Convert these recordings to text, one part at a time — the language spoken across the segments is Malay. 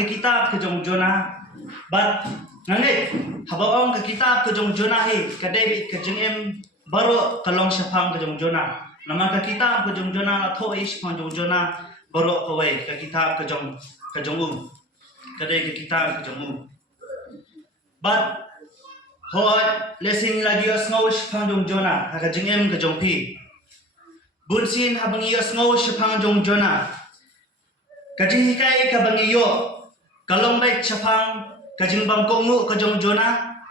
ke kitab ke jong Jonah. But nganit habaong ke kitab ke jong Jonah he ke David ke jeng em baru kalong syapang ke jong Jonah. Nama ke kitab ke jong Jonah la tho ish pang jong Jonah baru kawai ke kitab ke jong Kadai ke kitab ke jong But hot lesing lagi osngau syapang jong Jonah ke jeng em ke jong pi. Bunsin habang iyos ngau syapang jong Jonah. Kajing hikai kabang iyo kalong baik syapang kajing bangkongu ke jong Jonah.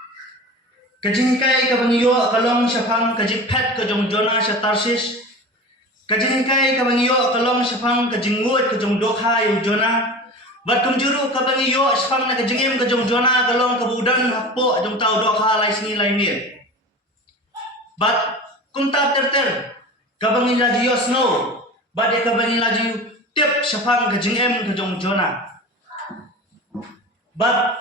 Kajing hikai kabang iyo kalong syapang kajing pet ke jong Jonah sya Tarsis. Kajing hikai kabang iyo kalong syapang kajing ngut ke jong Dokha yu Jonah. Bat kumjuru kabang iyo syapang na kajing em ke jong Jonah kalong kebudan hapo jong tau Dokha lai sini lai ni. Bat kumtab ter kabang ilaju yo snow, badai kabang ilaju tiap syapang ke jeng em ke jong Jonah. But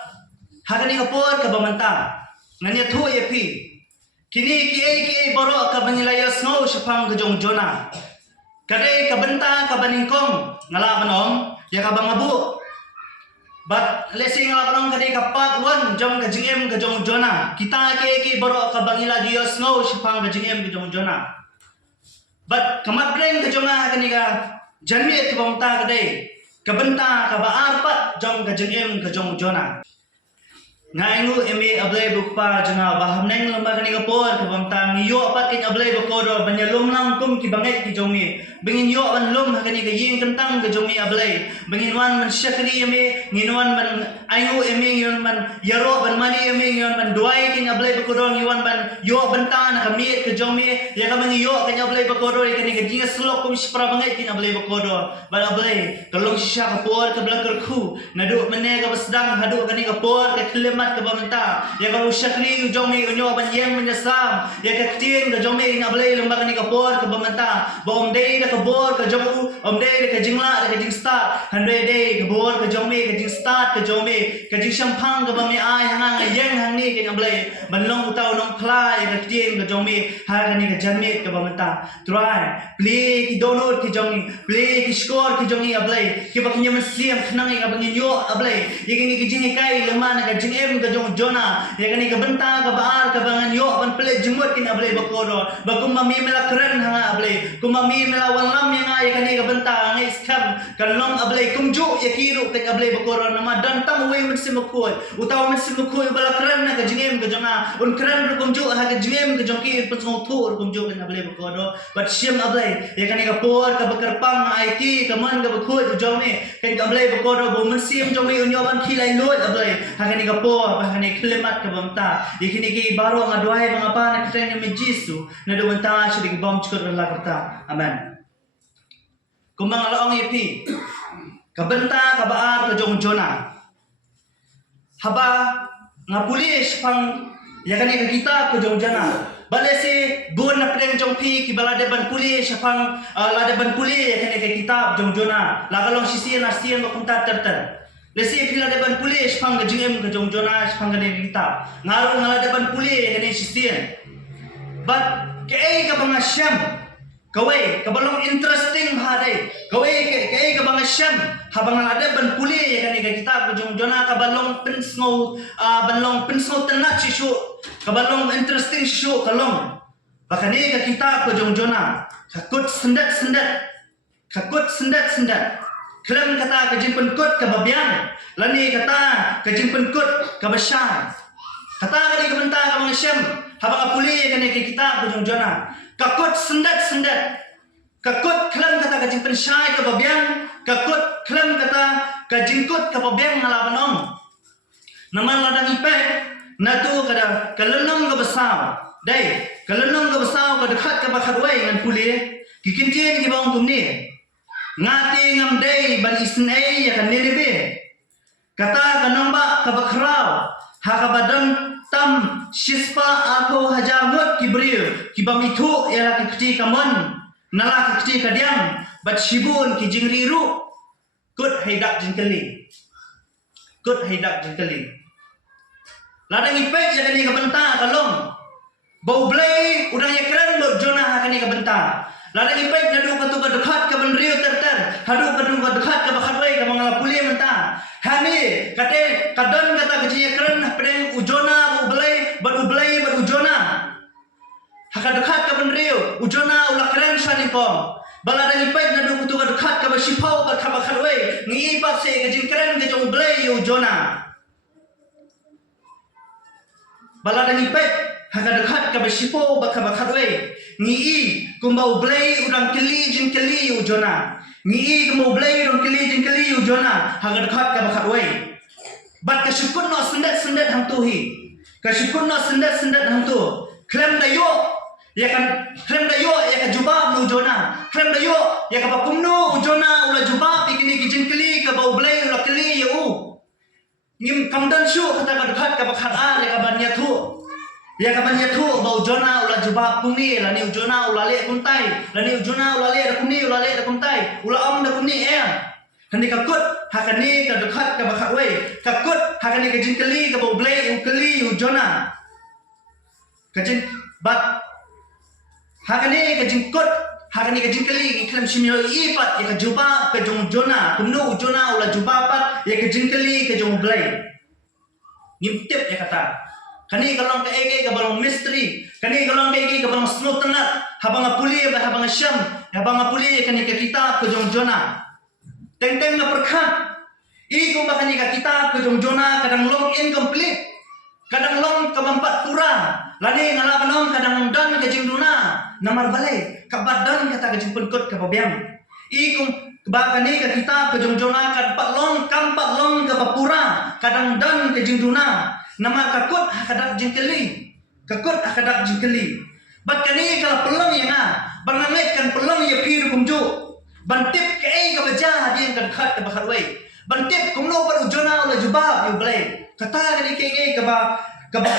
hagani kapor ke bamanta, nganya tu epi. Kini ki boro kabang ilaju snow syapang ke jong Jonah. Kadai kabenta kabaningkong ngalaban om, ya kabang abu. But lesi ngalaban om kadai kapat wan jong ke jeng em ke jong Jonah. Kita ki boro kabang ilaju yo snow syapang ke jeng em ke jong Jonah. But kamat breng ke jonga kani ka janmi ke bangta kadai kabenta ka baar pat jong ka jengem ke jong Jonah. Ngaingu emi ablay bukpa jonga baham neng lomba kani ka por ke bangta ngiyo pat kin ablay bakoro banyalum lang kum ki bangai ki jongi. Bengin yo ban lum kani ka ying kentang ke jongi ablay. Bengin wan man syakri emi nginwan ban aingu emi ngiwan ban yaro ban mani emi ngiwan ban duai kin ablay bakoro ngiwan ban yo benta na kami ke jongi ya ka mangiyo kani ablay bakoro kani ka jinga slok kum spra bangai kin ablay bakoro. Ban ablay kalong sisya ka por ke blakar ku nadu mene ka basdang hadu kani ka por ke klimat ke bamenta ya ka syakri jongi unyo ban yeng menyasam ya ka ktin ke jongi ablay lomba kani ka por ke bamenta bom dei ka bor ke jomu om dei ka jingla ka jing start handai dei ka bor ke jomi ka jing start ke jomi ka jing shampang ke bami ai hang yeng hang ni ke ablay ban long utau long khlai ka ktin ke jomi ha kani ka janmi ke bamenta try play ki download ki jongi play ki score ki jongi ablay ki bak nyam siam khnang ka bang yo ablay yeng ki jing kai leman ka jing em ka jong Jonah ya kani ka benta ka baar ka bangan yo ban play jumut kin ablay bakoro bakum mami mela keren hang ablay kum mami mela walam yang ay kani ka benta ngai skam kalong ablay kumju ya kiru tek ablay bakoro nama dan tam way mensim koy utaw mensim koy bala keren na ka jingem ka jonga un keren kumju ha ka jingem ka jongki pensong tur kumju kan ablay bakoro but shim ablay ya kani ka por ka bakarpang IT ka man ka bakhoy jomi kan ka ablay bakoro bo mensim jomi unyo ban khilai lot ablay ha kani ka por ha kani klimat ka bamta ikini ki baro ngaduai mga pa na kren ni Jisu na do banta siya bom chukot la kerta amen. Kumbang alaong ipi kabenta kabaar ke jong Jonah haba nga pulis pang yakani ka kita ke jong Jonah bale si bun na preng jong pi ki balade ban pulis pang lade ban pulis yakani ka kita jong Jonah la kalong sisian asian ko kunta terter lesi pila de ban pulis pang ke jeng ke jong Jonah pang ka kita ngaru ngalade ban pulis yakani sisian but kay ka bang asyam kawai kabalong interesting bahadai kawai kay kabang asyam habang ada ban puli ya kan kita kujung Jonah kabalong pensngau banlong pensngau tenak sisu kabalong interesting sisu kalong bakani ka kita kujung Jonah kakut sendat klem kata kajing penkut kababian lani kata kajing penkut kabasyan kata kali kabenta kabang asyam habang puli ya kan kita kujung Jonah kakut sendat kakut kelam kata kajing pensyai ke babiang kakut kelam kata kajingkut ke babiang ngalaban om naman ladang ipek natu kada kalenong ke besar dai kalenong ke besar ke dekat ke bakadwai ngan puli kikincin ki bang tumni ngati ngam dai ban isnai ya kan nebe kata kanamba ke bakrau ha ka badam tam shispa ako hajangot kibril kibamitu era kikti kamon nala kikti kadiam bat shibun ki jingriru kut haidak jingkeli ladang ipek jadi ka benta kalong bau blay udang ya keren lo Jonah kani ka benta Lada ipek nadu katu dekat ke benriu terter. Hadu kadu dekat ke bakadwai ke mangala pulia mentah. Hani kate kadon kata kecil keren pedeng ujona ublai ujona. Haka dekat ke benriu ujona ulah keren sanipom. Balada ipek nadu katu dekat ke basipau ke bakadwai ngi ipak se kecil keren ke jong ublai ujona. Balada ipek haka dekat ke basipau ke bakadwai ngi kumbau blai udang keli jin keli ujona. Ngi kumbau blai udang keli jin keli ujona. Haka dekat ke bakadwai. Bat kasyukun no sendet hantuhi. Kasyukun no sendet hantu. Klem dayo ya kan jubab no ujona. Klem dayo ya ka bakumno ujona ula jubab ikini kijin keli ke bau blai ula keli ya u. Ngim kamdan syu kata dekat ke bakadar ya ka banya tu. Ya kapan ya tu bau jona ulah jubah kuni lani ujona ulah le kuntai lani ujona ulah le kuni ulah le kuntai ulah om da kuni Kani kakut hakani ka dekat ka bakawai kakut hakani ka jingkeli ka bau blai ukeli ujona kajin bat hakani ka jingkut hakani ka jingkeli iklam simio ipat ya ka jubah ka jong jona kumno ujona ulah jubah pat ya ka jingkeli ka jong blai ngimtip ya kata kani kalong ka ege ka balong misteri kani kalong ka ege ka balong snow tenat habang puli ba habang syam habang puli kani ka kitab ke jong jona teng na perkhat i kung ba kani ka kitab ke jong jona kadang long incomplete kadang long ka mampat pura lani ngala kanong kadang dan ka jing duna namar balai ka badan kata ka jing penkot ka babiang i kung ba kani ka kitab ke jong jona kad pat long kampat long ka bapura kadang dan ka jing duna nama kakut hakadak jingkeli bat kani kalau pelong yang banganget kan pelong ya piru kumju bantip ke ka baja hadian kan khat ka bakharwai bantip kumno par ujona ula jubab yu blai kata kani ke ka ba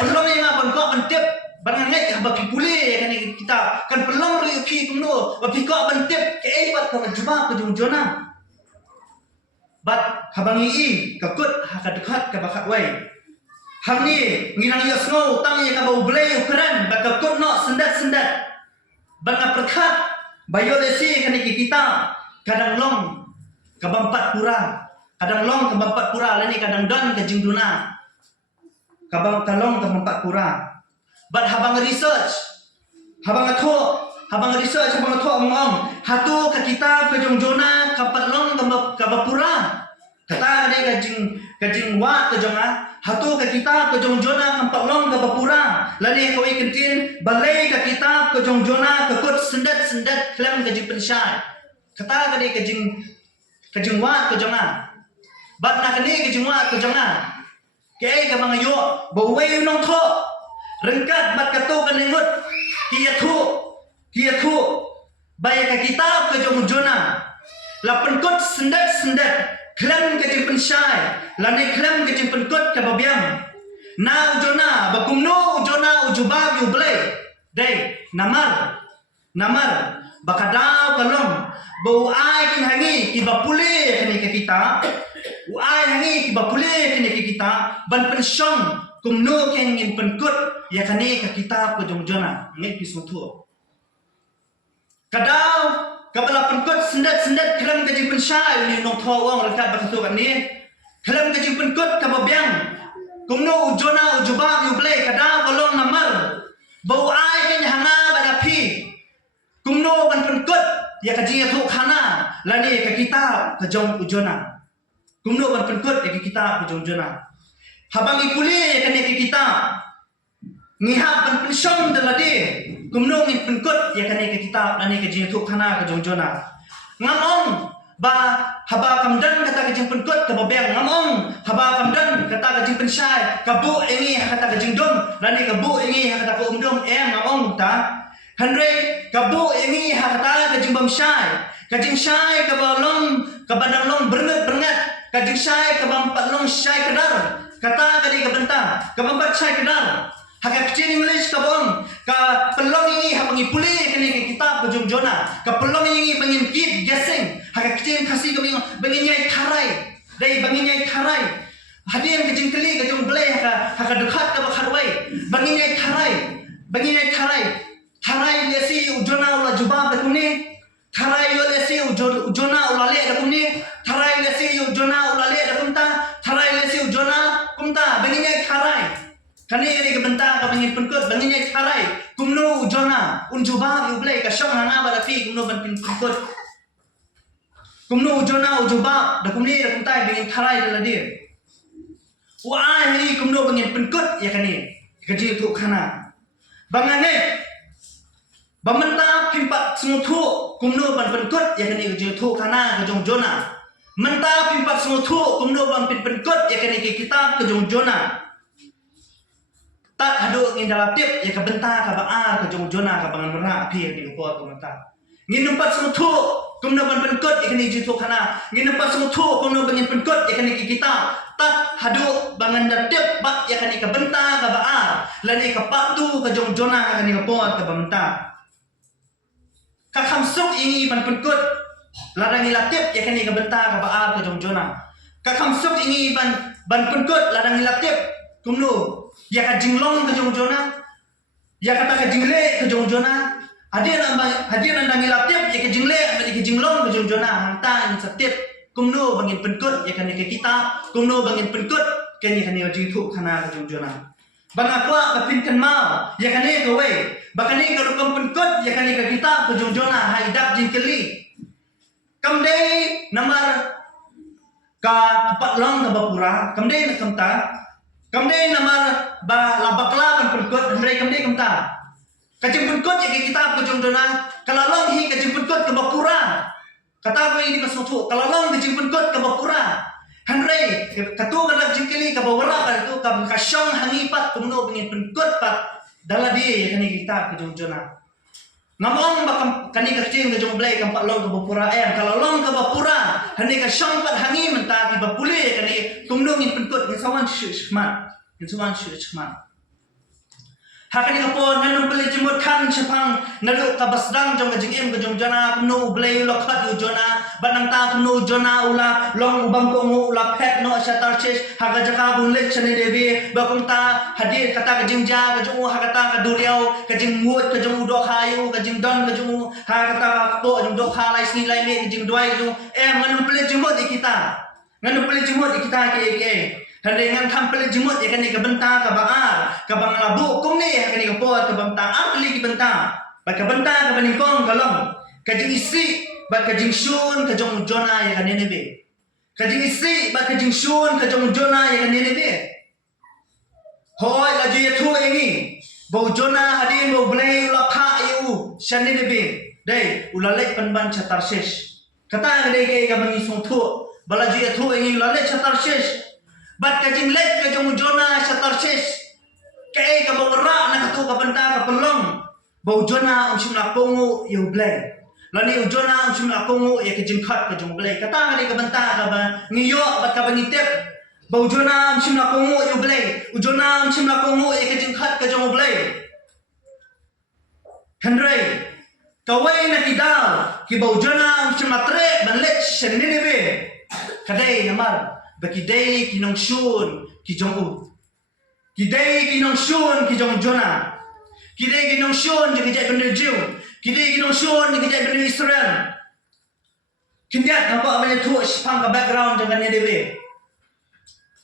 pelong yang ban ko bantip banganget ka ba pipule kani kita kan pelong ri pi kumno ba pi ko bantip ke pat ka jubab ka ujona bat habangi kakut hakadak ka bakharwai Hamni nginang yosno utang ya kabau blai ukuran baka kurno sendat baka perkat biologi kani kita kadang long kabampat pura lani kadang dan ke jingduna kabang kalong kabampat pura bat habang research habang research mong hatu ka kita ke jongjona kapat long kabapura kata ada kajing wa ke jonga hatu ka kitab ke jongjona kampak long ka bapura lani kawai kentin balai ka kitab ke jongjona ka kut sendat klem ka jing pensyai kata kani kajing wa ke jonga bat na kani kajing wa ke jonga ke ka mga yo bawai nong tho rengkat bat ka to ka ningut kia thu baya ka kitab ke jongjona lapan kut sendat klem ke jing pensyai lani klem ke jing penkut ke babiang na ujona bakumno ujona ujubab yu blai dai namar bakadau kalong bau ai kin hangi ki bapule kini ke kita ai hangi ki bapule kini ke kita ban pensyong kumno ken ngin penkut ya kani ke kita ke jongjona ngi pisutu kadau kabala penkut sendat klem ke jing pensyai ni nong tho wong rekat bakatu kan ni klem ke jing penkut ka babiang kumno ujona ujubab yu blai kada kolong namar bau ai ken hanga badapi kumno ban penkut ya ka jing thu khana lani ka kita ka jong ujona kumno ban penkut ya ka kita ka jong ujona habang ikuli ya ka ni ka kita ngihap ban pensyong dalade kumno ngin penkut ya kani ke kitab lani ke jing thu khana ke jongjona ngamong ba haba kamdan kata ke jing penkut ke babeng ngamong haba kamdan kata ke jing pensyai kabu engi kata ke jing dom lani kabu engi kata ke umdom ngamong ta hanre kabu engi kata ke jing bamsyai ke jing syai ke balong ke badang long berngat ke jing syai ke bampat long syai kedar kata ke di ke bentang ke bampat syai kedar Haka kecil English ka bong ka pelong ini hapangi puli kini kitab ke jongjona ka pelong ini bangin kid guessing haka kecil kasih ka bangin nyai tharai dai bangin nyai tharai hadian ke jingkeli ke jong blai haka dekat ka bakharwai bangin nyai tharai tharai lesi ujona ula jubab ta kuni Kani kebentang ka bangin penkut banginnya tharai kumno ujona unjuba ublei ka syong hanga barapi kumno banpin penkut kumno ujona ujuba da kumni da kumtai bangin tharai daladir wa ai kumno bangin penkut ya kani kaji tu khana bangane bamenta pimpat smutu kumno ban penkut ya kani kaji tu khana kajong jona menta pimpat smutu kumno ban penkut ya kani kitab kajong jona tak hadu ngin dalam tip ya kebentar ka baar ka jong jona ka bangan merak pi di ko ko mata ngin numpat semutu kumno ban penkut ikani jitu kana ngin numpat semutu kumno bangin penkut ikani kita tak hadu bangan da tip bak ya kani kebentar ka baar lani ka patu ka jong jona kani ka pot ka bamta ka khamsuk ingi ban penkut ladang ilatip ya kani kebentar ka baar ka jong jona ka khamsuk ingi ban penkut ladang ilatip kumno ya ka jinglong ke jong jona ya kata ka jingle ke jong jona hadir nang ngilaptip ya ka jingle bagi ke jinglong ke jong jona hantan setip kumno bangin penkut ya kan ke kita kumno bangin penkut kan ya kan ya jingthuk khana ke jong jona bang akwa ka pinkan mau ya kan ke we bakani ka rukam penkut ya kan ke kita ke jong jona haidak jingkeli kamdei namar ka patlong ka bapura kamdei na kamta kamdei namar ba labakla kan penkut hamdei kamdei kamta kajing penkut ya kita ke jong jona kalalong hi kajing penkut ke bapura kata ko ini kasutu kalalong kajing penkut ke bapura hamdei katu kada jingkeli ka bawara ka tu ka kasyong hangipat kumno bingin penkut pat daladi ya kani kita ke jong jona ngamong ba kani kajing ke jong blai kam patlong ke bapura kalalong ke bapura hani ka syong pat hangi menta ki bapule kani kumno ngin penkut ni sawan shishmat insuan shishmat hakani kapon nanum beli jemut kan sepang nadu kabasdang jong kajing em ke jong jona kumno blai lokhat yu jona banang ta kumno jona ula long ubam ko mu ula pet no shatar shesh haga jaka bunlet chane debi bakung ta hadir kata kajing ja ke jong hakata ka duriau kajing mut ke jong do khayu kajing don ke jong hakata to jong do khalai sni lai me kajing doi jong manum beli jemut kita nganum beli jemut kita ke Handai ngan tampil jemut ya kan ni kebentar ke baar ke bang labu kum ni ya kan ni kepot ke bentar akli ke bentar ba ke bentar ke baningkong kalong kajing isi ba kajing shun ke jong jona ya kan ni be kajing isi ba kajing shun ke jong jona ya kan ni be hoi laju ya thu ini bau jona hadin bau blai ula pha yu shan ni be dai ulalai panban chatar shesh kata dai ke bangi song thu balaju ya thu ini ulalai chatar shesh bat kajing lek ke jong jona shatar shesh kai ka bawara na katu ka banta ka pelong bau jona umshuna pongu yu blai lani ujona umshuna pongu ya kajing khat ka jong blai kata ngari ka banta ka ba ngiyo bat ka bangitep bau jona umshuna pongu yu blai ujona umshuna pongu ya kajing khat ka jong blai hendrai kawai na kidal ki bau jona umshuna tre ban lek shen ni be kadai namar bakidai kinong shun ki jong u kidai kinong shun ki jong jona kidai kinong shun ki jai bener jiu kidai kinong shun ki jai bener Israel kindiat ngapa amane tu spang ka background jangan ni debe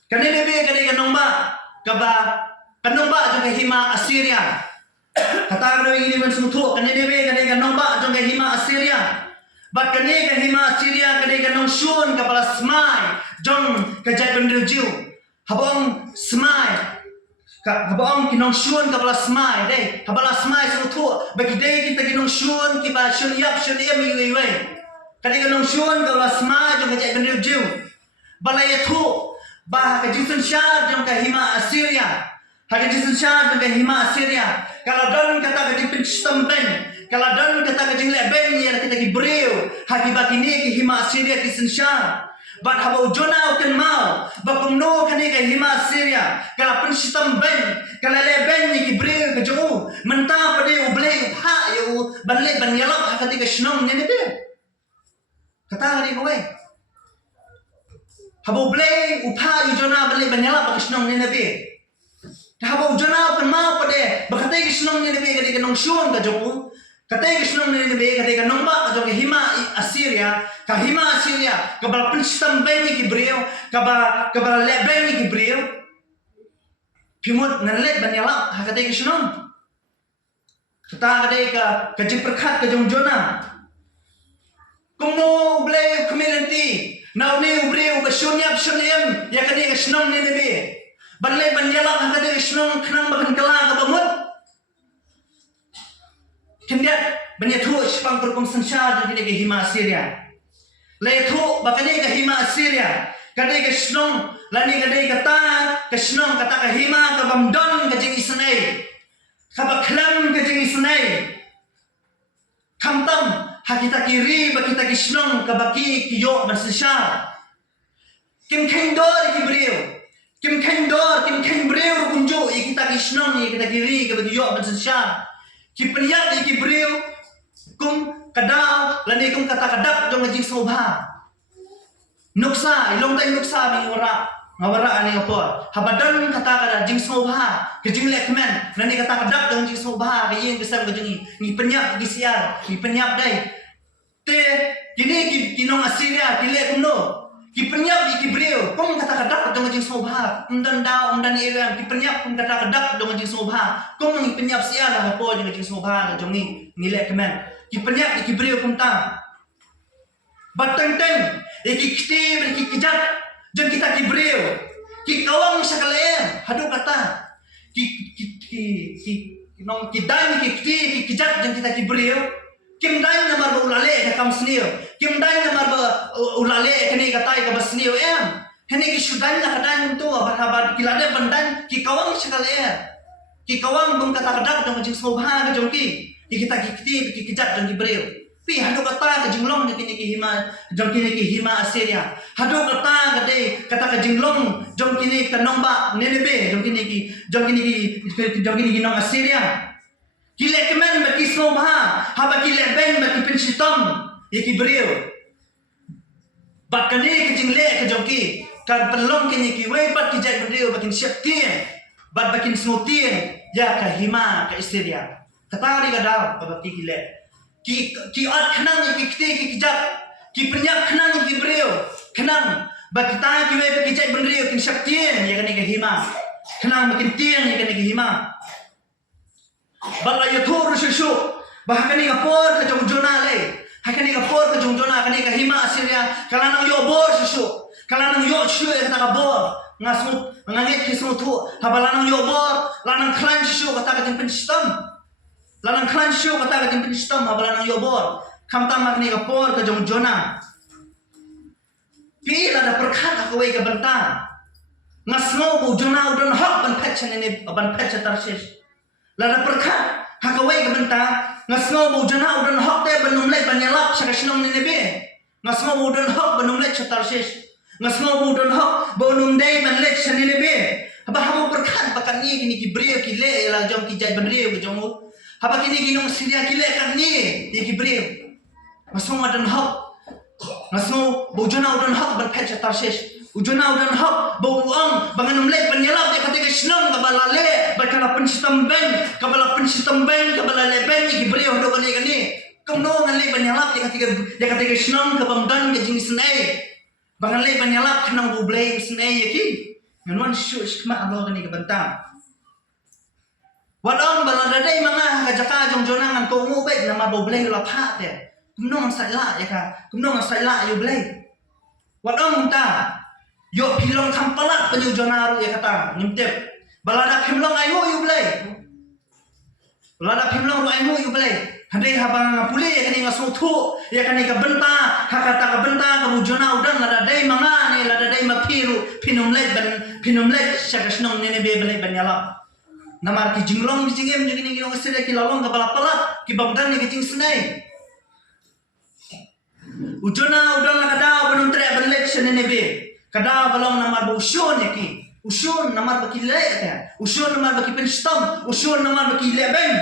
kan ni debe kadai kanong ba kanong ba jong hima Assyria kata ro ini men sumutu kan ni debe kadai kanong ba jong hima Assyria bat kani ka hima Assyria kani ka nong shun ka pala smai jong ka jai bendel jiu habong smai ka habong ki nong shun ka pala smai dei habala smai su tu bagi dei kita ki nong shun ki ba shun yap shun em yu yu kani ka nong shun ka pala smai jong ka jai bendel jiu bala ye tu ba ka jisun sha jong ka hima Assyria ha ka jisun sha jong ka hima Assyria kalau don kata ka dipin sistem ben kalau dan kata kajing le ben ya kita ki breu haki bakini ki hima Assyria ki sensha bat haba ujona uten mau bakum no kani ka hima Assyria kalau pun sistem ben kalau le ben ki breu ke jo menta pade ublei upha yo banle ban yalap hakati ka shnong ne be kata hari kowe haba ublei upha ujona banle ban yalap ka shnong ne be haba ujona uten mau pade bakati ki shnong ne be kadi ka nong shon ka jo Katai kisnong ni be katai ka nomba atau ke hima Assyria ka hima Assyria ka bal sistem ben ki breu ka ba le ben ki breu Pimut nanlet banyalak hakadai kisnong. Kata kadai ka jing perkat ka jong Jona. Kumo blay kumilenti. Now ni ubre ubasunyap sunyam ya kadai kisnong ni nabi. Banlay banyalak hakadai kisnong kenang bagan kala ka bamut. Kendiat banyathu spang perkum sansyar jadi ke hima Syria. Leithu bakani ke hima Syria. Kadai ke snong lani kadai kata ke snong kata ke hima ke bamdon ke jing isnai. Kabaklam ke jing isnai. Kamtam hakita kiri bakita ke snong ke baki kiyo sansyar. Kim kendor ki beriu. Kim kendor kim ken beriu kunju ikita ke snong ikita kiri ke baki yo sansyar. Ki penyat ki beriu kum kadal lani kum kata kadap dong jing sobha nuksa ilong tay nuksa mi ngawara ani ngapor habadan kata kada jing sobha ke jing lekmen lani kata kadap dong jing sobha ke yin besar ke jing ni penyap ki siar ni penyap dai te kini kinong Assyria kile kumno ki penyap ki brio kum kata kadap dong jing sobha undan dau undan iram ki penyap kum kata kadap dong jing sobha kum ni penyap siar ngapor jing sobha ke jing ni lekmen ki penyap ki brio kumta bateng-teng ki kiti ki kijat jeng kita ki brio ki kawang sakalaen hadu kata ki nong ki dan ki kiti ki kijat jeng kita ki brio kim dan namar ba ulale ka kam snio kim dan namar ba ulale kani katai ka basnio hene ki sudan na kadan tu abar kilade bandan ki kawang sakalaen ki kawang bung kata kadak dong jeng sobha ka jong ki kita kiti ki kijat jong ki brio pi hadu kata ka jinglong ni kini ki hima jong kini ki hima Assyria hadu kata ka de kata ka jinglong jong kini ka nomba Nineve jong kini ki nong Assyria kile kemen ba ki sobha haba kile ben ba ki pensitom ye ki brio bakani ki jingle ka jong ki kan pelong kini ki we bat ki jat brio bakin siap tien bat bakin smotien ya ka hima ka Assyria katari kadal babaki kile ki at khnang ki kiti ki kijat ki penyap khnang ki brio khnang bakita ki we ki jat brio kin syaktin ya kani ke hima khnang makin tiang ya kani ke hima bala yathur shushu bahkani kapor ke jong Jona le hakani kapor ke jong Jona kani ke hima Assyria kalanang yo bor shushu kalanang yo shu ya kata kabor ngasmut ngangit ki smutu habalanang yo bor lanang klan shushu kata ka jeng penstam lanang klan show kata ka jeng pistom habalanang yobor kamtam magni kapor ka jong Jona pi lada perkhat akawai ka bantang ngasno bu Jona udon hak ban patchen ini ban patchen Tarsis lada perkhat hakawai ka bantang ngasno bu Jona udon hak te banumlek banyalap sa kasnong ni nebe ngasno bu udon hak banumlek sa Tarsis ngasno bu udon hak banumdei banlek sa ni nebe haba hamu perkhat bakani kini ki brio ki le la jong ki jai banrio ke jong haba kini ginong Syria kile kan ni di kibril masong adan hak masong bujuna udan hak berpecah Tarsis ujuna udan hak bauang bangan umlek penyelap dia ketika senang kabala le berkala pensistem ben kabala le ben kibril do kani kumno ngali penyelap dia ketika senang kabamdan ke jenis senai bangan le penyelap kenang bublai senai yakin nganuan syu skma Allah kani kabantang wadong baladadai mga kajaka jong Jona ngan ko mo bet na maboblay la pha te kumno ang saila ya ka kumno ang saila yo blay wadong ta yo pilong kampalat panyo Jona ro ya kata ngimtep balada pimlong ayo yo blay balada pimlong ro ayo yo blay handai habang puli ya kani ngasothu ya kani ka benta hakata ka benta ka mo Jona udan ladadai mga ni ladadai mapiru pinumlet syakasnong nene be blay banyala namar ki jinglong ki jingem jingini ginong Assyria ki lalong ka balapala ki bamdan ni ki jing senai ujona udang la kada banum tre banlek senenebe kada balong namar ba usun ki usun namar ba ki le ta usun namar ba ki penstam usun namar ba ki leben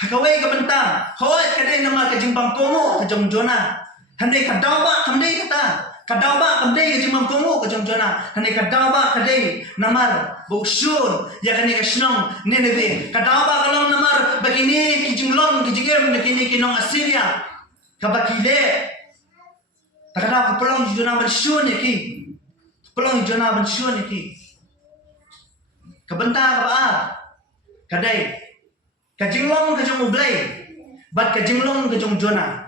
hakawai ka banta hoy kadai namar ka jing bangkomo ka jong Jona handai ka dawa handai kata kadaba kadai ke jimam komo ke jong Jona hane kadaba kadai namar bausun ya kani kasnong Nineve kadaba kalong namar bagini ki jinglong ki jingem kini kinong Assyria kabakile takada ko pelong Jona bersun ki pelong Jona bersun ki Kabenta ka ba? Kadai. Kajinglong kajong ublay. Bat kajinglong kajong Jona.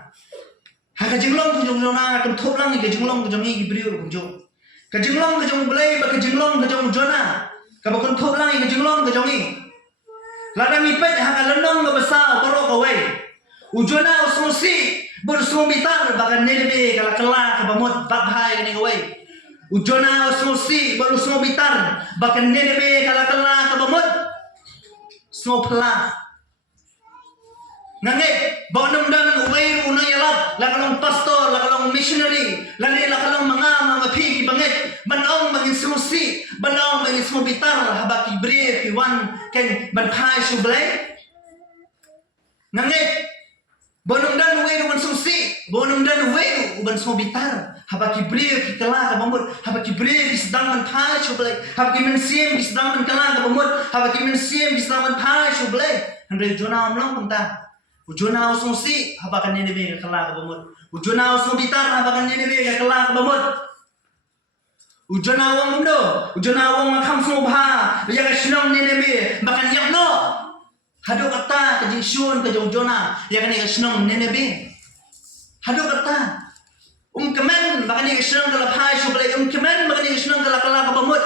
Ha kajinglong kajong Jona akan thoplang ni kajinglong kajong i gibriu kajong. Kajinglong kajong ublay ba kajinglong kajong Jona. Kabakon thoplang i kajinglong kajong i. Ladang ipet ha kalenong ka basa korok away. Ujona usmusi bersumbitar bagan Nineveh kala kala kabamot baghai ni away. Ujona usmusi bersumbitar bagan Nineveh kala kala kabamot. Snopla. Ngangit baunam dan away una yalap lakalong pastor lakalong missionary lali lakalong mga pigi bangit manong mangin sumusi manong mangin sumbitar habaki bre piwan ken banthai sublay. Ngangit bonum dan weru ban sumsi, bonum dan weru ban sumbitar. Habaki brio ki kala ka bamut, habaki brio di sedang man thai chublai, habaki men siem di sedang man kala ka bamut, habaki men siem di sedang man thai chublai. Andre Jona amlong punta. Ujona usumsi habakan Nineveh ka kala ka bamut. Ujona usumbitar habakan Nineveh ka kala ka bamut. Ujona wong mundo, ujona wong makam sumba, ya ka shnong Nineveh, bakan yakno. Hado kata kajing syun kajong Jona ya kan igasnong Nineveh. Hado kata kemen bakan igasnong kala phai sublay kemen bakan igasnong kala kala kabamut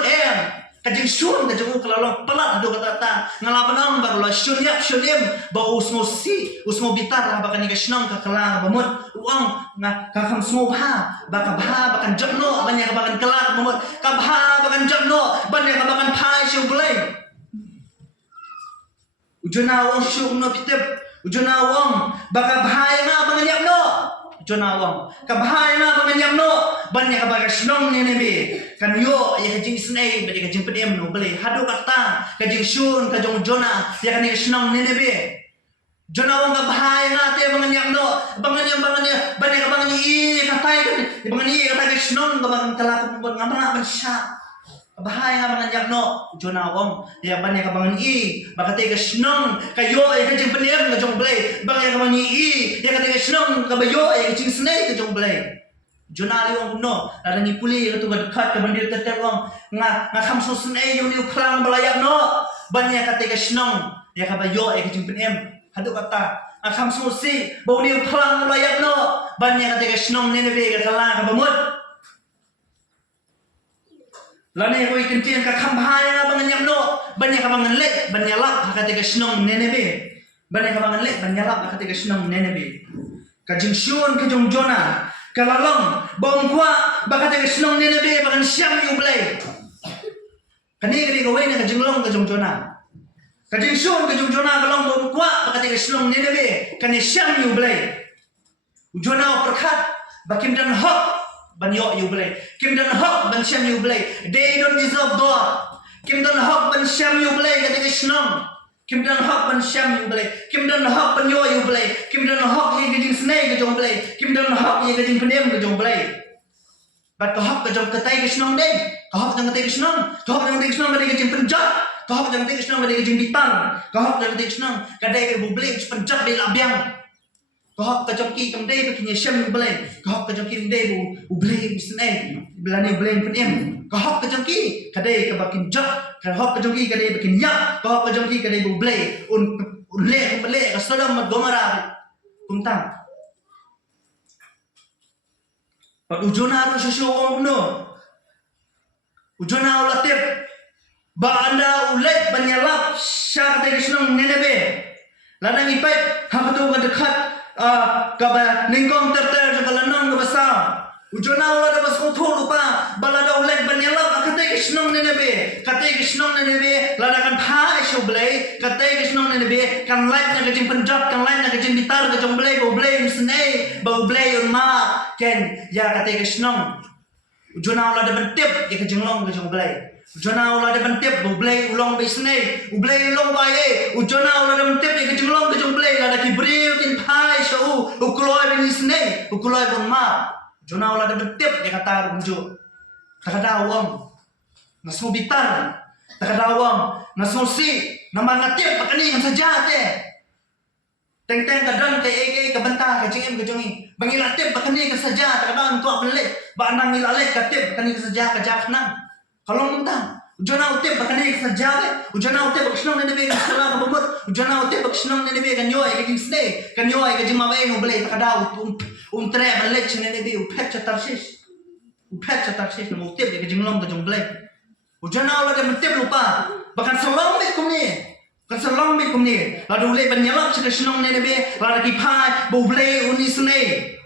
kajing syun kajong kalalong pelat hado kata ngalapanong barulah syun yap syunim ba usmosi usmobitar bakan igasnong kala kabamut uang kakam smobha bakabha bakan jabno banyak bakan kala kabamut kabha bakan jabno banyak bakan phai sublay. Ujona wong syuk no pitip. Ujona wong baka bahaya nga panganyap no. Ujona wong kabahaya nga panganyap no. Banya ka baga snong Nineveh. Kan yo ya kajing snay bali kajing pedem no bali hado kata kajing syun kajong Jona ya kan snong Nineveh. Jona wong kabahaya nga te panganyap no. Banganya banya ka banganya i katay kan. Banganya i katay snong kabang kalak pun ngama mansya. Bahaya nga mga yakno, Jona wong, ya banyak kabangan i, baka tiga snong, kayo ay kajing panir na jong blay, banyak kabangan i, ya katiga snong, kabayo ay kajing snay ka jong blay. Jona liwang kuno, ada ni puli itu dekat ke bandir tetel wong, nga kamso snay yung liw prang balayak no, banyak katiga snong, ya kabayo ay kajing panir, hado kata, nga kamso si, bau liw prang balayak no, banyak katiga snong Nineveh kala kabamut. Lani ko ikintian ka kambahaya bangan no banyak ka bangan lek banyalap hakati ka snong Nineveh banyak ka bangan lek banyalap hakati ka snong Nineveh kajing syun kajong Jona kalalong bong kwa bakati ka snong Nineveh bakan syam yublay kani ko na kajing long kajong Jona kajing syun kajong Jona kalong bong kwa bakati ka snong Nineveh kani syam yublay Jona perkat bakim dan hok banyo yublay kim dan hok ban syam yublay they don't deserve God kim dan hok ban syam yublay katiga snong kim dan hok ban syam yublay kim dan hok ban yo yublay kim dan hok ye gajing snay ka jong blay kim dan hok ye gajing penem ka jong blay bat ka hok ka jong katay ka snong ding ka hok jong katay ka snong ka hok jong katay ka snong ka gajing penjat ka hok jong katay ka snong ka gajing bitar ka hok jong katay ka snong ka dai ka bublay penjat di labyang kahok kajong ki kamday bakinya syam yublay kahok kajong ki kamday bu ublay bisnay belani ublay penem kahok kajong ki kadai ka bakin jat kahok kajong ki kadai bakin yak kahok kajong ki kadai bu ublay unle ublay ka Sodom mat Gomora kuntang pag ujona ro syusyong no ujona ulatip ba anda ulet banyalap sya kadai kisnong Nineveh lanang ipait hamatu ka dekat kaba ningkong terter jaka lanang ka basa ujona wala da bas utho lupa balada ulek banyalap akate kisnong Nineveh kate kisnong Nineveh ladakan pha shublay kate kisnong Nineveh kan light na kajing penjat kan light na kajing bitar kajong blay bo blay misnay bo blay on ma ken ya kate kisnong ujona wala da bentip ya kajing long kajong blay ujona wala da bentip bo blay ulong bisnay ublay ulong baye ujona wala da bentip ya kajing long kajong blay lada kibriu kin phai shau ukloy bin isnay ukloy bon ma ujona wala da bentip ya kata runjo takadawang nasmo bitar takadawang nasmo si namangatip pakani yang saja te teng-teng kadang kay kabanta kajingin kajongi bangilatip pakani ka saja takadawang to aplet ba nang nilalet katip pakani ka saja kajak nang kalong muntang Ujana utte bakane sajabe, ujana utte bakshnong ne be salam babut, ujana utte bakshnong ne be ganyo e gin snake, ganyo e gin mabe no ble takada tre balech ne be uphet chatarsish. Uphet chatarsish no utte be gin long gajong ble. Ujana ola de mette lupa, bakan salam be kumni. Kan salam be kumni. Ladu le banyalak chakashnong ne be, lada ki phai bo ble uni sne.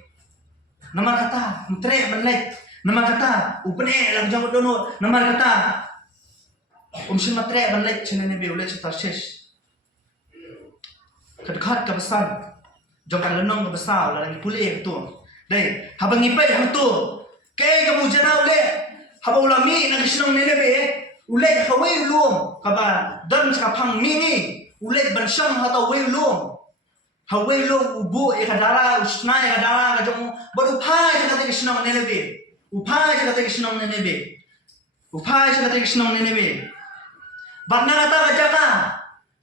Nama kata tre balech, nama kata upne lag jang dono, nama kata Umshin matre banlek chenene be ulech tarshish. Kadkhat ka basan. Jokan lenong ka basa la lagi puli ek tu. Dai, habang ipai hang tu. Ke ka mujana ule. Haba ulami nang sinong nene be ulech khawai ulum. Kaba dan ka phang mini. Ulech bansham hata wai ulum. Hawai ulum ubu ekadara usna ekadara ka jong baru phai ka te sinong nene be. Uphai ka te sinong nene be. Uphai ka te sinong nene be. Batna kata kajaka,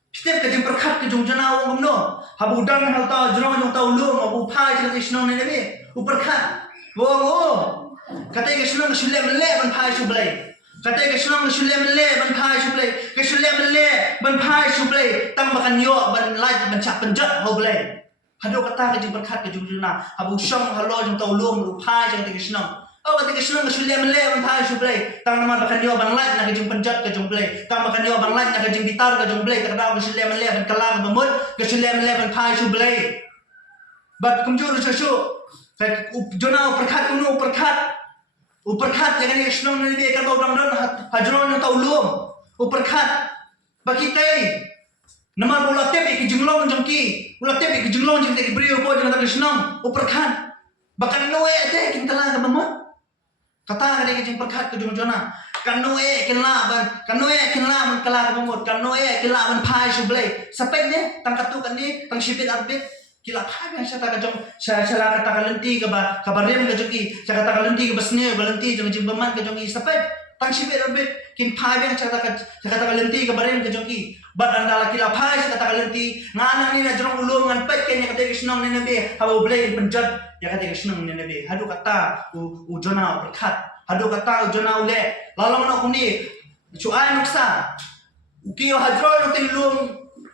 setiap kejung perkat kejung jana wong no, habu dang halta jurong jong tau lu, habu phai chila kisnong ne nebe, uperkat, wong kata kisnong sulle mele ban phai sublay, kata kisnong sulle mele ban phai sublay, kisulle mele ban phai sublay, tang makan yo ban laj ban chak penjat hoblay, hado kata kejung perkat kejung jana, habu shong halo jong tau lu, habu phai chila kisnong. Oh, kata kisnong sulle mele ban phai sublay, tang nama makan yo ban laj na kejung penjat kejung blay. Tama kan yo bang lain nak jeng bitar ka jong blay tak daw ka sile mele ban kalang bamut ka sile mele ban phai su blay bat kumjur su ka jona perkhat kuno perkhat jangan ni snong ni be ka daw dang dan hajron no taw lum perkhat bakitai nama bola tebe ki jinglong jongki bola tebe ki jinglong jeng te brio ko jeng tak snong perkhat bakan no e te kintala ka bamut kata ka jeng perkhat ka jong jona Kanoe kenla man kala kamut kanoe kila man phai sublay sapet ne tang katu kan ni tang sipit arbit kila phai yang sa ta jong sa kata kalenti ka ba kabarem ka joki sa kata kalenti ka basne balenti jong jimbaman ka joki sapet tang sipit arbit kin phai yang sa kata kalenti ka barem ka joki bat andala kila phai sa kata kalenti nganang ni na jong ulung ngan pet ken ya kata kisnong ne nabe hawo blay penjat ya kata kisnong ne nabe hadu kata u jona perkhat hadu kata jona ule lalong na kuni cuai nuksa ukiyo hadro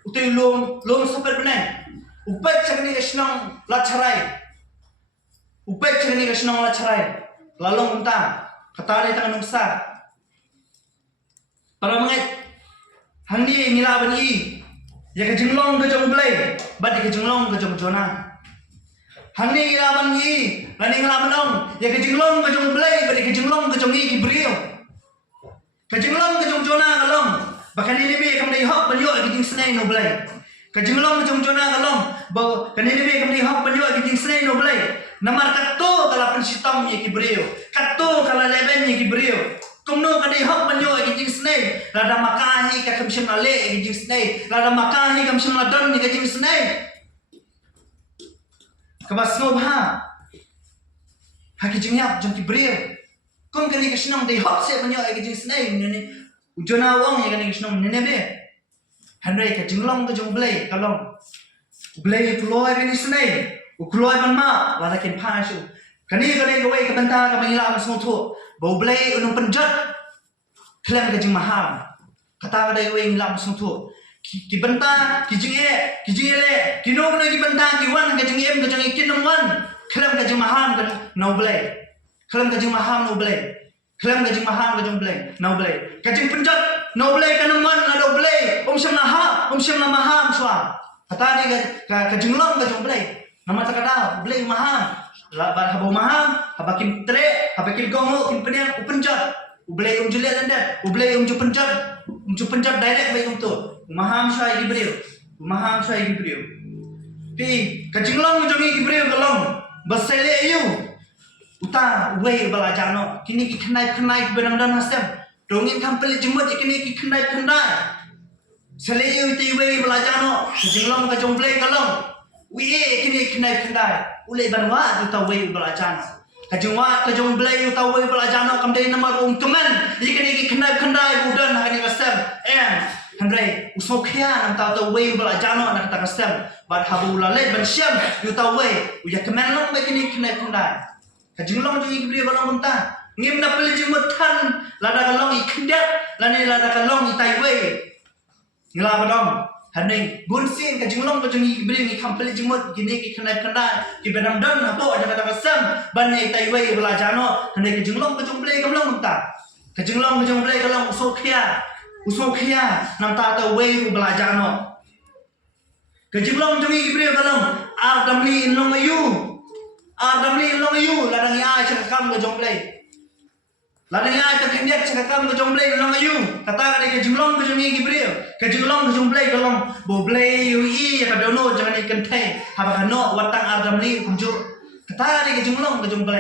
utilum lum super benar upet cakni kesnong lacharai lalong unta kata ni tangan nuksa para mengat handi milaban i ya ke jenglong ke jong blay bad ke jenglong ke jong jona handi milaban i lani ngalaban ya ke jenglong ke jong blay bad ke jenglong ke jong i kibrio Kajinglong kajong jona kalong, bahkan ini be kamdai hok banyo kiting snai no blay. Kajinglong kajong jona kalong, bahkan ini be kamdai hok banyo kiting snai no blay. Namar katto kala pensitam ye kibrio, katto kala leben ye kibrio. Kumno kadai hok banyo kiting snai, lada makahi ka kamsim ale kiting snai, lada makahi kamsim ladon ni kiting snai. Kabas no bha. Hakijingyap jong kibrio. Kung kani kisnong day hot set banyo ay kajing snay nene ujona wong ya kani kisnong nene be handai ka jinglong ka jong blay kalong blay ploy kani snay ukloy ban ma wala kin pashu kani gawai ka banta ka manila mas moto bo blay unong penjat klem ka jing maham kata ka dai gawai ngila mas moto ki banta ki jing le kino ka ki banta ki wan ka jing em ka jing ikin wan klem ka jing maham ka no blay Kelam kajing maham no blay. Kelam kajing maham kajing blay. No blay. Kajing penjat no blay kanuman na no blay. Syam na maham swa. Kata ni kajing long kajing blay. Nama takada blay maham. Labar habo maham, habakim tre, habakim gongo kim penian upenjat. Ublay juliat landat. Ublay ju penjat direct bay tu. Maham swa gibriu. Maham swa gibriu. Pi kajing long jongi gibriu kalong. Basele you. Uta way balajano kini ki khnai benam hasem dongin kampel jemut kini ki khnai seleu ti way balajano jinglong ka jomble kalong wi kini khnai ule banwa uta way balajano ka jomble uta way balajano kamdai namar teman kini ki khnai budan hani hasem handai usokhya nam ta way balajano nak ta hasem bad habu lalet ban syam uta way uya kemen long kini khnai Kajinglong jo igri balong unta ngim na peli jimut tan lada kalong I kendat lani lada kalong I taiwei ngila badong haning gunsin ka jinglong ka jungi bring I kampeli jimut gini ki kendat ki benam dan hapo ada kata kasam ban I taiwei bela jano haning ka jinglong ka jumble kamlong ta ka jinglong ka jumble kalong usok khia nam ta ta wei bela jano ka jinglong jungi bring kalong ar damli long ayu ladang ya cakam ka jumble ladang ya terkenyak cakam ka jumble long ayu kata ka jinglong ka jungi bring ka jinglong ka jumble kalong bo blei yu I ka dono jangan ikan thai haba ka no watang ar damli kumju kata ka jinglong ka jumble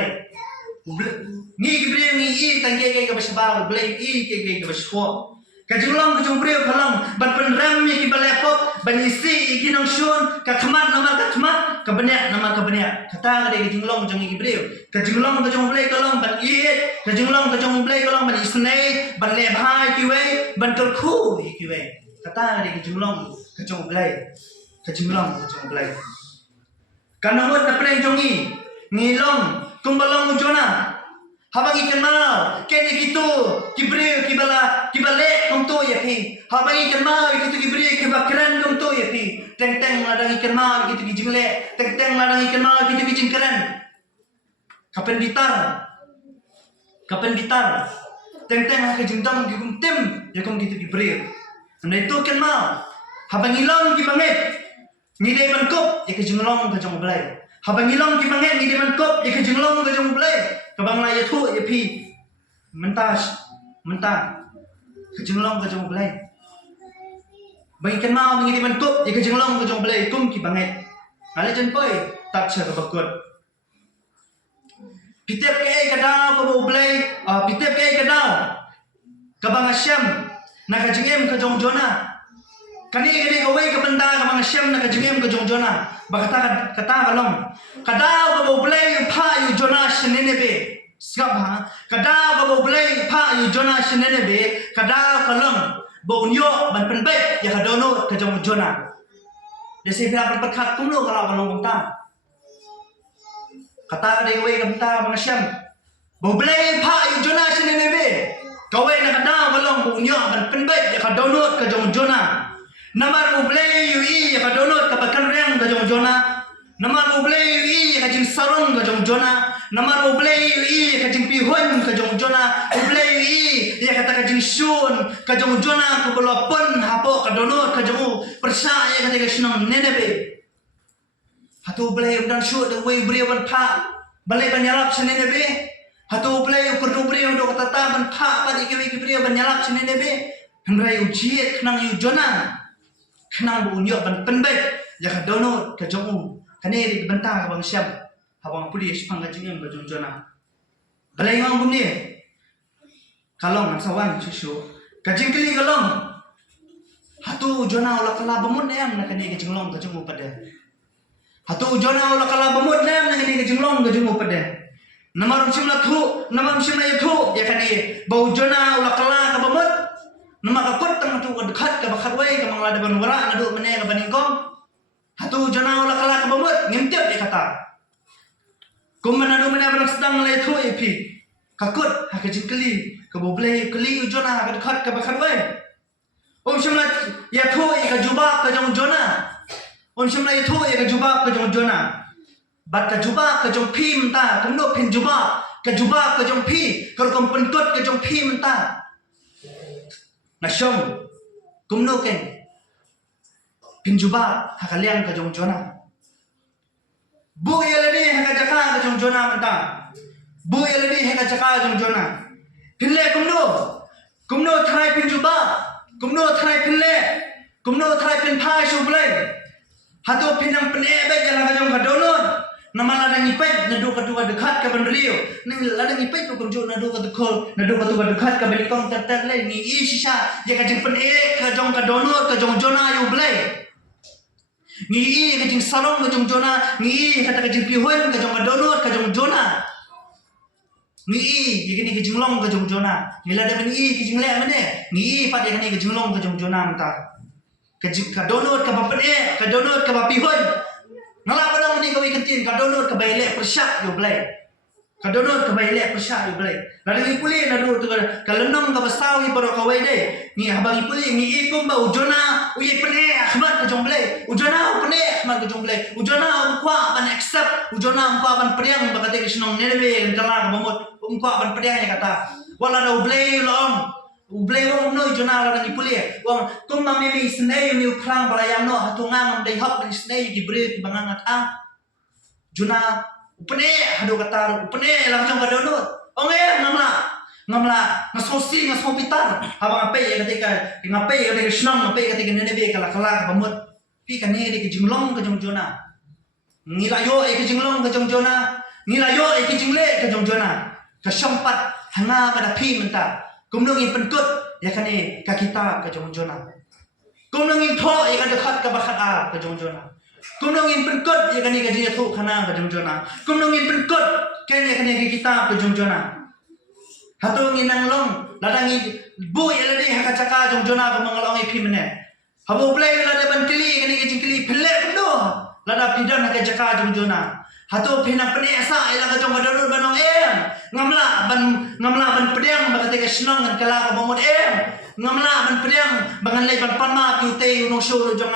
ni bring ni I tangge ka basbal blei I ke basho Kajulong kajumbriyo kalang ban penram mi ki balepop ban isi iki nong shun ka khamat namar ka khamat ka banyak namar ka banyak kata ka kajulong jangi kibriyo kajulong kajumblay kalang ban iet kajulong kajumblay kalang ban isnay ban lebhai ki we ban turku ki we kata ka kajulong kajumblay kanamot na preng jongi ngilong kumbalong jona habang ikan mau kene gitu kibriyo kibale kumto ya pi habang ikan mau gitu kibriyo kibakran kumto ya pi teng ladang ikan mau gitu kijingle teng ladang ikan mau gitu kijingkran kapan bitar teng ha kijingdam gikumtim ya kum gitu kibriyo anda itu ikan mau habang ilong kibanget ngide bankop ya kijinglong ka jong belai habang ilong kibanget ngide bankop ya kijinglong ka jong belai kabang la yathu yapi mentah kejinglong ka jong belai bang ikan mau mengiti bentuk ya kejinglong ka jong belai kum ki banget ngale jen poi tak cha ka bakut pitep ke kada ka bo belai pitep ke kada kabang asyam na ka jingem ka jong jona kani ka wei ka benda kabang asyam na ka jingem ka jong jona bakata kata kalong kada ka bo belai pha yu jona shenenebe Skap ha kada ka bo blay pha yu jona shenenebe kada kalong bo nyo ban penbet ya kadono ka jong jona desi pira perkat kumlo kala balong bangta kata de we kamta mangasyam bo blay pha yu jona shenenebe kawe na kada balong bo nyo ban penbet ya kadono ka jong jona namar bo blay yu I ya kadono ka pakan reng ka jong jona namar bo blay yu I ka jing sarong ka jong jona namar ublay I ka jing pihon ka jong jona ublay I ya kata ka jing shun ka jong jona ko bolopon hapo ka donor ka jong persa ya kata ka shnong nenebe hatu ublay dan shu de we bri ban pha balai ban yalap senenebe hatu ublay ko bri do kata ta ban pha pa iki we bri ban yalap senenebe hangrai ujiet knang yu jona knang bu nyo ban penbet ya ka donor ka jong kane ban ta ka bang syam habang pulis panggajingem bajong jona balai ngam bumni kalong sawan susu kajing kili kalong hatu jona ola kala bamut nem na kani kajinglong kajung pada hatu jona ola kala bamut nem na kani kajinglong kajung pada namar simla yathu ya kani bau jona ola kala ka bamut nama ka kot tang tu ka dekat ka bakhat wei ka manglada ban wara na du mene ka baningkong hatu jona ola kala ka bamut ngimtep dia kata Kumana do mana barang sedang lay thu ipi kakut ha ka jingkeli ka boblay keli jona ka dekat ka bakhat wei shimla ya thu ka jubak ka jong jona shimla ya thu ka jubak ka jong jona bat ka jubak ka jong pi menta kamno pin jubak ka jong pi ka kom pentut ka jong pi menta na shom kumno ken pin jubak ha kalian ka jong jona Bu yelani heka jaka ka jong jona menta bu yelani heka jaka jong jona pille kumno thai pin juba kumno thai pille kumno thai pin phai shuble hatu pinam pene be jala ka jong kadono namala dangi pet nadu ka tuwa dekat ka benrio ning ladang ipet ko jong nadu ka dekol nadu ka tuwa dekat ka belikong terter le ni I sisa ya ka jing pene ka jong kadono ka jong jona yu ble ngi ka jing sarong ka jong jona ngi kata ka jing pihon ka jong donor ka jong jona ngi yegini ka jing long ka jong jona ngila da ni ka jing le mane ngi pat yegini ka jing long ka jong jona mta ka jing ka donor ka bapane ka donor ka bapihon ngala padang ni ka wi kentin ka donor ka baile persyak yo blai Kadonot ka baile persya iblay. Lari puli na do tu kalenong ka basaw i baro ka waide. Ni habang puli ni ikom ba ujona uye pene ahmad ka jomble. Ujona pene ahmad ka jomble. Ujona kwa ban accept. Ujona kwa ban priang ba kate kisnong nerve kala ka mamot. Kwa ban priang ya kata. Wala na ublay long. Ublay wong no ujona la ni puli. Wong kum ma memi snei ni uklang balayam no hatungang dai hop ni snei ki bre ki bangangat a. Juna upene hado katar upene lang jong kadonot onge ngamla ngasosi ngasopitar habang ape ketika ngape ketika snong ngape ketika nenebe kala bamut pi kane de jinglong ka jongjona nilayo ke jinglong ka jongjona nilayo ke jingle ka jongjona ka sempat hanga pada pi menta kumnung in penkut ya kane ka kita ka jongjona kumnung in tho ya ka dekat ka bakat a ka jongjona kumnongin penkot ya kan ni gaji tu khana ka jongjona kumnongin penkot ken ya kan ni kita ka jongjona hatung inang long ladangi bu ya ladi haka caka jongjona ka mangalong ipi mene habu play lada ban kili kan ni gaji kili pelek do lada pidan haka caka jongjona hatu pina pene asa ila ka jong badon banong ngamla ban pedang ba ka senong kan kala ka bomod ngamla ban pedang bangan lay ban panma piute unong show jong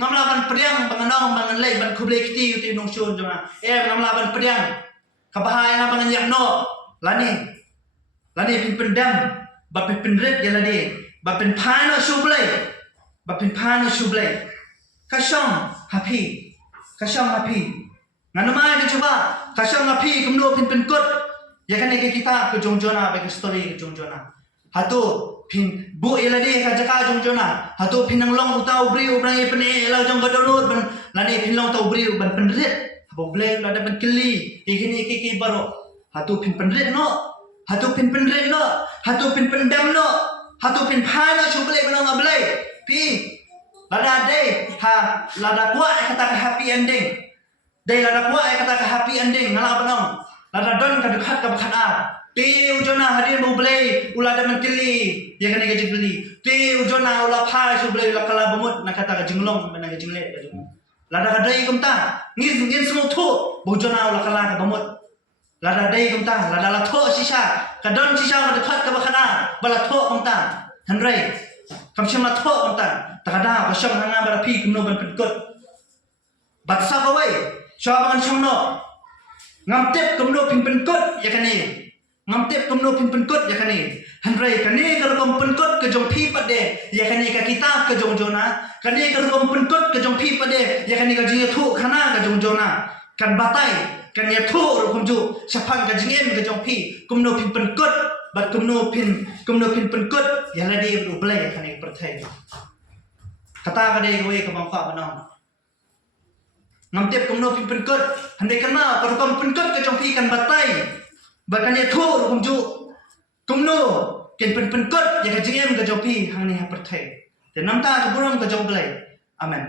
ngamla ban pedang bangan nong bangan lay ban kuble kiti ute unong show jong ngamla ban pedang kabahaya na bangan yakno lani pin pendam ba pin penret ya ladi ba pin phano shuble kasong happy nganuma ke coba kasong happy kumno pin penkot ya kan kita ke jongjona ba ke story ke jongjona hatu pin bu elade ka jaka jongjona hatu pin nang long utau bri ubrang pene ela jong gadonut ban lani pin long tau bri ban penret abo blay lada ban kili ikini iki baro hatu pin penret no hatu pin pendam no hatu pin phana shuble banong ablay pi lada day ha lada kuat kata happy ending day lada kuat kata happy ending ngala banong lada don ka dekat ka bakat a ti ujona hadir bu blay ulada mentili ya kan gaji beli ti ujona ula pha su blay la kala bamut na kata ka jinglong na ka jingle lada ka dai kumta ngin semua thu bu ujona ula kala ka bamut lada dai kumta lada la tho sisa ka don sisa ka dekat ka bakat a bala tho kumta hanrai kam shama tho kumta takada ka sham hanga bala pi kumno ban penkot batsa ka wai shabangan shongno ngamtep kumno pin penkot ya kani ngamtep kumno pin penkot ya kani hanrai kani karom penkot ke jong pi pade ya kani ka kita ke jongjona kani karom penkot ke jong pi pade ya kani ka jinga thu khana ka jongjona kan batai kan ya thu ro kumju sapang ka jingen ke jong pi kumno pin penkot bat kumno pin penkot ya ladi ru blai kani perthai kata ka dei we ka bangfa banong ngamtep kumno pin penkot handai kana karom penkot ke jong pi kan batai bahkan ya thu kumju kumno ken penkot ya ka jingem ka jong pi hang ni ha perthai te namta ka buram ka jong blai amen